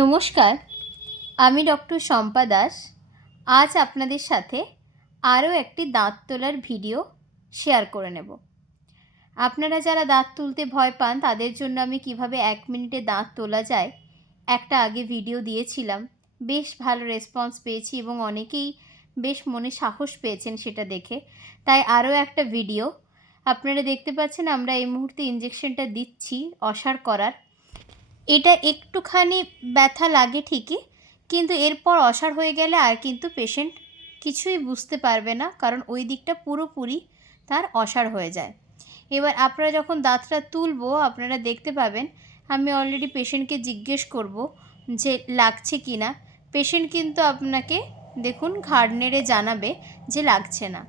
নমস্কার, আমি ডক্টর শম্পা দাস। আজ আপনাদের সাথে আরও একটি দাঁত তোলার ভিডিও শেয়ার করে নেব। আপনারা যারা দাঁত তুলতে ভয় পান, তাদের জন্য আমি কীভাবে এক মিনিটে দাঁত তোলা যায়, একটা আগে ভিডিও দিয়েছিলাম। বেশ ভালো রেসপন্স পেয়েছি এবং অনেকেই বেশ মনে সাহস পেয়েছেন সেটা দেখে। তাই আরও একটা ভিডিও। আপনারা দেখতে পাচ্ছেন আমরা এই মুহূর্তে ইঞ্জেকশনটা দিচ্ছি, অসার করার। এটা একটুখানি ব্যথা লাগে ঠিকই, কিন্তু এরপর অসাড় হয়ে গেলে আর কিন্তু পেশেন্ট কিছুই বুঝতে পারবে না, কারণ ওই দিকটা পুরোপুরি তার অসাড় হয়ে যায়। এবার আপনারা যখন দাঁতটা তুলবো, আপনারা দেখতে পাবেন, আমি অলরেডি পেশেন্টকে জিজ্ঞেস করব যে লাগছে কি না। পেশেন্ট কিন্তু আপনাকে দেখুন ঘাড় নেড়ে জানাবে যে লাগছে না।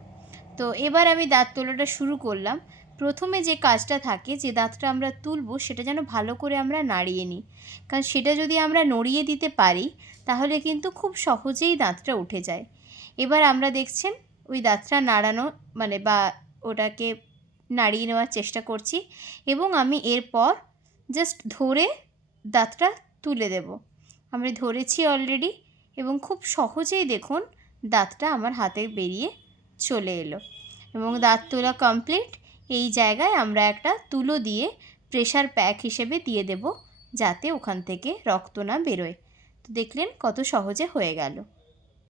তো এবার আমি দাঁত তোলাটা শুরু করলাম। প্রথমে যে কাজটা থাকে, যে দাঁতটা আমরা তুলবো, সেটা যেন ভালো করে আমরা নাড়িয়ে নিই। কারণ সেটা যদি আমরা নড়িয়ে দিতে পারি, তাহলে কিন্তু খুব সহজেই দাঁতটা উঠে যায়। এবার আমরা দেখছেন, ওই দাঁতটা নাড়ানো মানে বা ওটাকে নাড়িয়ে নেওয়ার চেষ্টা করছি এবং আমি এরপর জাস্ট ধরে দাঁতটা তুলে দেব। আমি ধরেছি অলরেডি এবং খুব সহজেই দেখুন, দাঁতটা আমার হাতে বেরিয়ে চলে এলো এবং দাঁত তোলা কমপ্লিট এই জায়গায় আমরা একটা তুলো দিয়ে প্রেশার প্যাক হিসেবে দিয়ে দেব, যাতে ওখান থেকে রক্ত না বেরোয়। তো দেখলেন কত সহজে হয়ে গেল।